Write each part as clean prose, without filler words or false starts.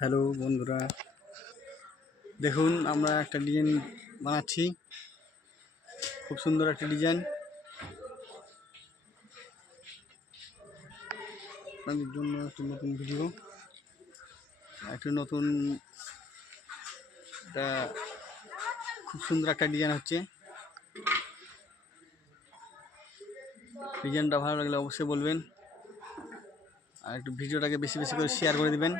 হ্যালো বন্ধুরা, দেখুন আমরা একটা ডিজাইন বানাচ্ছি। খুব সুন্দর একটা ডিজাইন আপনাদের জন্য। একটা নতুন ভিডিও, একটা নতুন, এটা খুব সুন্দর একটা ডিজাইন হচ্ছে। ডিজাইনটা ভালো লাগলে অবশ্যই বলবেন, আর একটু ভিডিওটাকে বেশি বেশি করে শেয়ার করে দিবেন।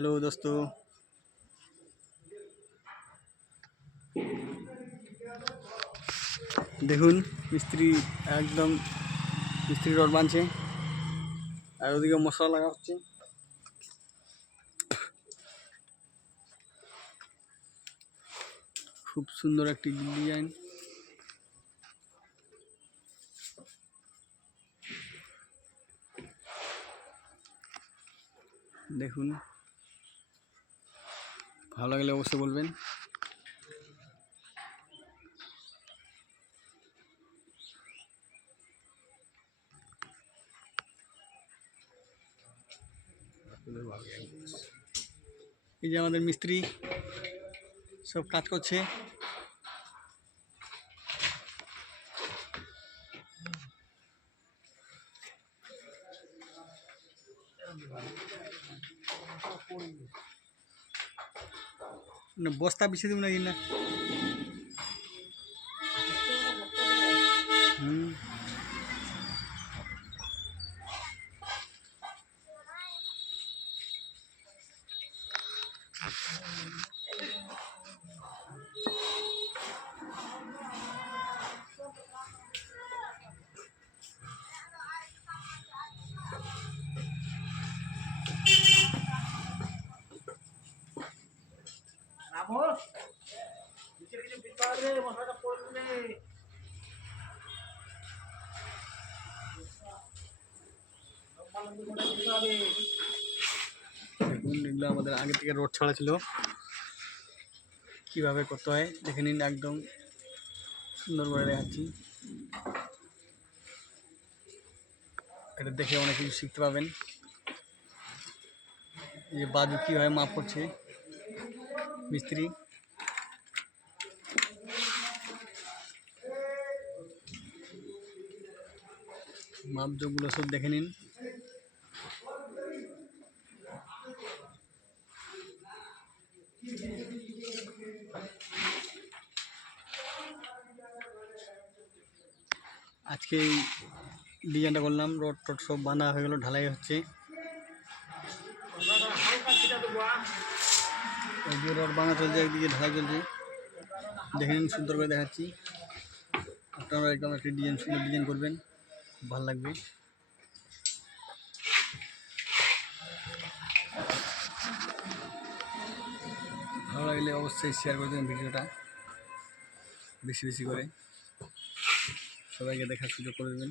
হ্যালো দোস্ত, দেখুন মিস্ত্রি রড বানছে, আর ওদিকে মশলা লাগা হচ্ছে। খুব সুন্দর একটি ডিজাইন। দেখুন, ভালো লাগলে অবশ্যই বলবেন। এই যে আমাদের মিস্ত্রি সব কাজ করছে। বস্তা বিছিয়ে দেব নাকি না? দেখুন, এগুলো আমাদের আগে থেকে রোড ছাড়া ছিল, কিভাবে করতে হয় দেখে নিন। একদম সুন্দর করে দেখাচ্ছি, এটা দেখে অনেক কিছু শিখতে পাবেন। এই যে বাজু কীভাবে মাপ করছে মিস্ত্রি, মাপজোগুলো সব দেখে নিন। আজকে এই ডিজাইনটা করলাম, রড টড সব বাঁধা হয়ে গেল, ঢালাই হচ্ছে। একদিকে রড বাঁধা চলছে, একদিকে ঢালাই চলছে। দেখে নিন, সুন্দর করে দেখাচ্ছি। আপনারা একদম একটা ডিজাইন, সুন্দর ডিজাইন করবেন, খুব ভালো লাগবে। ভালো লাগলে অবশ্যই শেয়ার করে দেবেন ভিডিওটা বেশি বেশি করে, সবাইকে দেখার সুযোগ করে দেবেন।